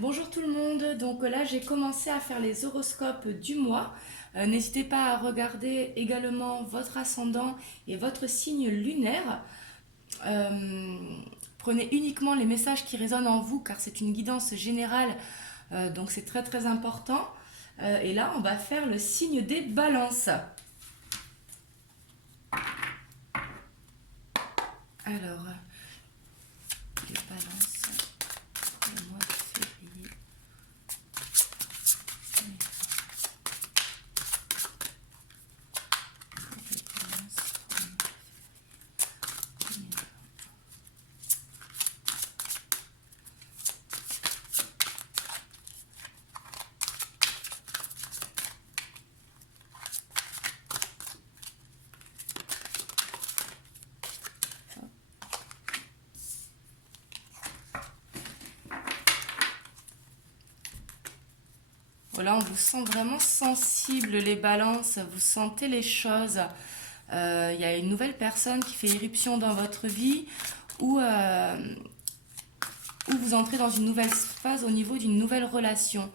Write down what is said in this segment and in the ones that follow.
Bonjour tout le monde, donc là j'ai commencé à faire les horoscopes du mois. N'hésitez pas à regarder également votre ascendant et votre signe lunaire. Euh, Prenez uniquement les messages qui résonnent en vous car c'est une guidance générale, donc c'est très très important. Et là on va faire le signe des balances. Alors, les balances pour le mois de février. Voilà, on vous sent vraiment sensible les balances, vous sentez les choses. Il y a une nouvelle personne qui fait irruption dans votre vie ou vous entrez dans une nouvelle phase au niveau d'une nouvelle relation.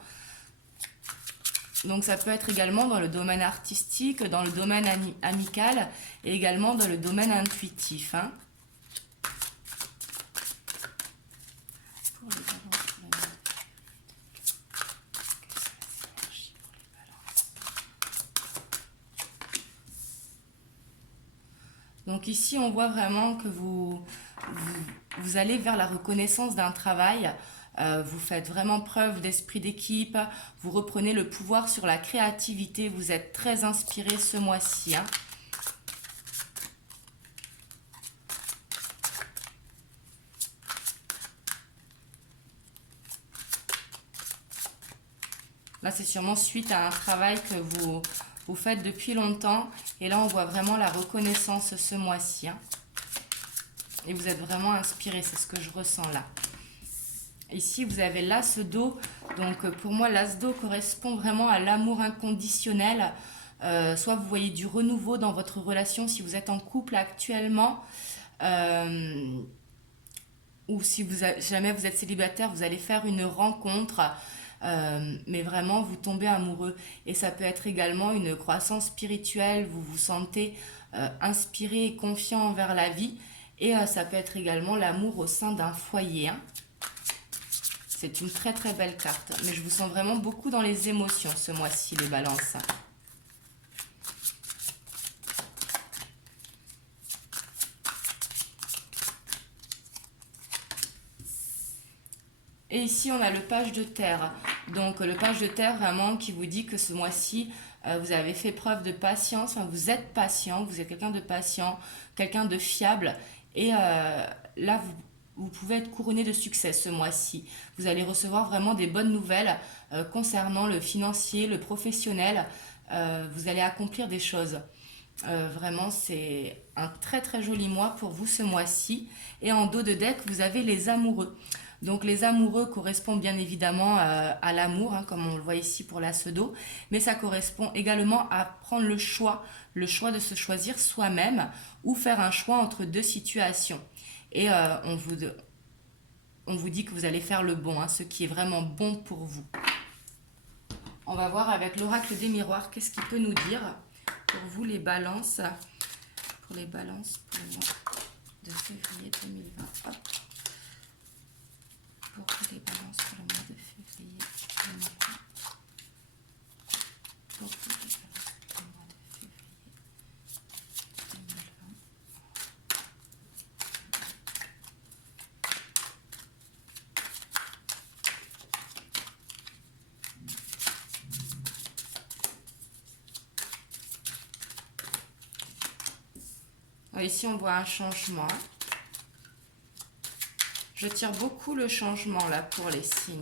Donc ça peut être également dans le domaine artistique, dans le domaine amical et également dans le domaine intuitif. Hein. Pour les balances, pour la mois de février, quelle est la synergie pour les balances? Donc ici, on voit vraiment que vous allez vers la reconnaissance d'un travail. Vous faites vraiment preuve d'esprit d'équipe. Vous reprenez le pouvoir sur la créativité. Vous êtes très inspiré ce mois-ci. Hein. Là, c'est sûrement suite à un travail que vous faites depuis longtemps. Et là, on voit vraiment la reconnaissance ce mois-ci. Hein. Et vous êtes vraiment inspiré, c'est ce que je ressens là. Ici, vous avez l'as d'eau. Donc, pour moi, l'as d'eau correspond vraiment à l'amour inconditionnel. Soit vous voyez du renouveau dans votre relation si vous êtes en couple actuellement. Ou si jamais vous êtes célibataire, vous allez faire une rencontre. Mais vraiment, vous tombez amoureux. Et ça peut être également une croissance spirituelle. Vous vous sentez inspiré et confiant envers la vie. Et ça peut être également l'amour au sein d'un foyer. Hein. C'est une très très belle carte. Mais je vous sens vraiment beaucoup dans les émotions ce mois-ci, les balances. Et ici, on a le page de terre. Donc, le page de terre, vraiment, qui vous dit que ce mois-ci, vous avez fait preuve de patience. Enfin, vous êtes patient, vous êtes quelqu'un de patient, quelqu'un de fiable. Et là, vous pouvez être couronné de succès ce mois-ci. Vous allez recevoir vraiment des bonnes nouvelles concernant le financier, le professionnel. Vous allez accomplir des choses. Vraiment, c'est un très très joli mois pour vous ce mois-ci. Et en dos de deck, vous avez les amoureux. Donc les amoureux correspondent bien évidemment à l'amour, hein, comme on le voit ici pour la pseudo, mais ça correspond également à prendre le choix de se choisir soi-même ou faire un choix entre deux situations. Et on vous dit que vous allez faire le bon, hein, ce qui est vraiment bon pour vous. On va voir avec l'oracle des miroirs, qu'est-ce qu'il peut nous dire pour vous les balances, pour les balances pour le mois de février 2020. Hop. Pour les balances pour le mois de février 2020. Pour les balances pour le mois de février 2020. Alors ici, on voit un changement. Je tire beaucoup le changement là pour les signes.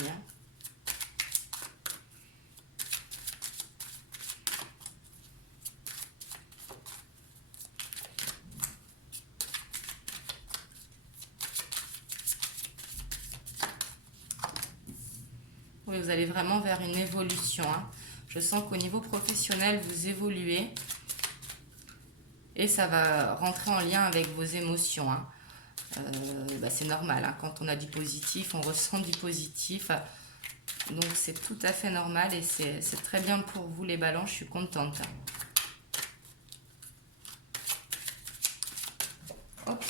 Oui, vous allez vraiment vers une évolution. Hein. Je sens qu'au niveau professionnel, vous évoluez. Et ça va rentrer en lien avec vos émotions. Hein. C'est normal, hein. Quand on a du positif, on ressent du positif. Donc c'est tout à fait normal et c'est très bien pour vous les Balance, je suis contente. Hop.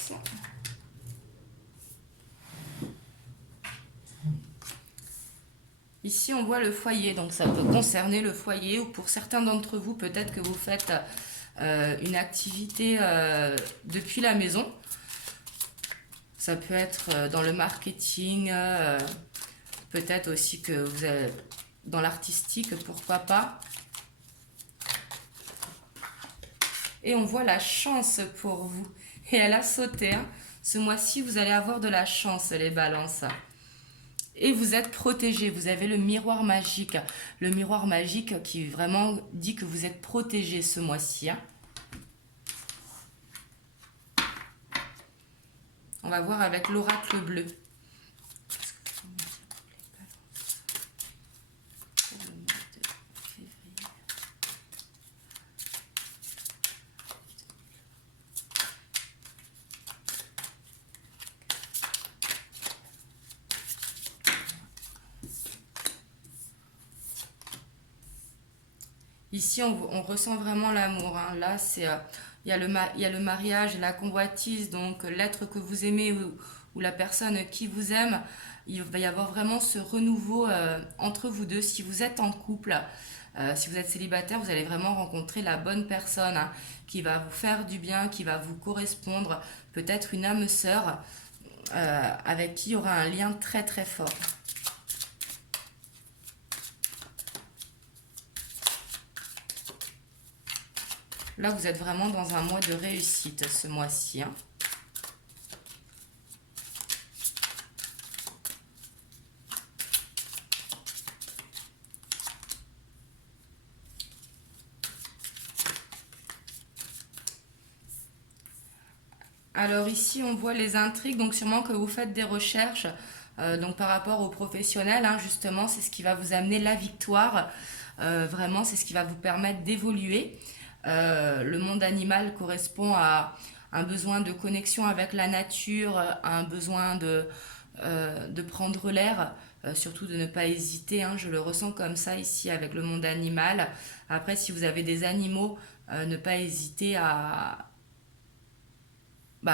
Ici, on voit le foyer, donc ça peut concerner le foyer ou pour certains d'entre vous, peut-être que vous faites une activité depuis la maison. Ça peut être dans le marketing, peut-être aussi que vous êtes dans l'artistique, pourquoi pas. Et on voit la chance pour vous. Et elle a sauté. Hein. Ce mois-ci, vous allez avoir de la chance, les Balances. Et vous êtes protégé, vous avez le miroir magique. Le miroir magique qui vraiment dit que vous êtes protégé ce mois-ci. Hein. On va voir avec l'oracle bleu. Ici, on ressent vraiment l'amour. Hein. Là, il y a le mariage, la convoitise, donc l'être que vous aimez ou la personne qui vous aime. Il va y avoir vraiment ce renouveau entre vous deux. Si vous êtes en couple, si vous êtes célibataire, vous allez vraiment rencontrer la bonne personne hein, qui va vous faire du bien, qui va vous correspondre. Peut-être une âme sœur avec qui il y aura un lien très très fort. Là, vous êtes vraiment dans un mois de réussite ce mois-ci. Hein. Alors ici, on voit les intrigues, donc sûrement que vous faites des recherches donc par rapport aux professionnels. Hein, justement, c'est ce qui va vous amener la victoire. Vraiment, c'est ce qui va vous permettre d'évoluer. Le monde animal correspond à un besoin de connexion avec la nature, à un besoin de prendre l'air, surtout de ne pas hésiter. Hein, je le ressens comme ça ici avec le monde animal. Après, si vous avez des animaux, ne pas hésiter à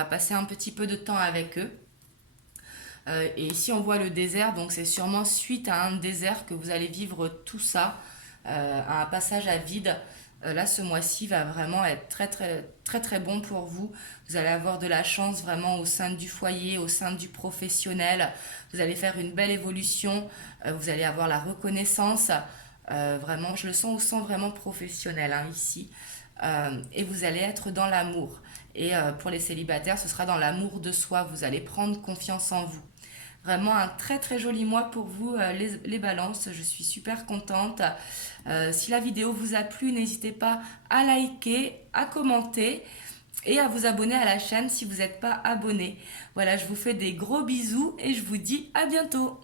passer un petit peu de temps avec eux. Et ici, on voit le désert, donc c'est sûrement suite à un désert que vous allez vivre tout ça, à un passage à vide. Là, ce mois-ci va vraiment être très, très, très, très bon pour vous. Vous allez avoir de la chance vraiment au sein du foyer, au sein du professionnel. Vous allez faire une belle évolution. Vous allez avoir la reconnaissance. Vraiment, je le sens au sens vraiment professionnel hein, ici. Et vous allez être dans l'amour. Et pour les célibataires, ce sera dans l'amour de soi. Vous allez prendre confiance en vous. Vraiment un très très joli mois pour vous les Balances, je suis super contente. Si la vidéo vous a plu, n'hésitez pas à liker, à commenter et à vous abonner à la chaîne si vous n'êtes pas abonné. Voilà, je vous fais des gros bisous et je vous dis à bientôt.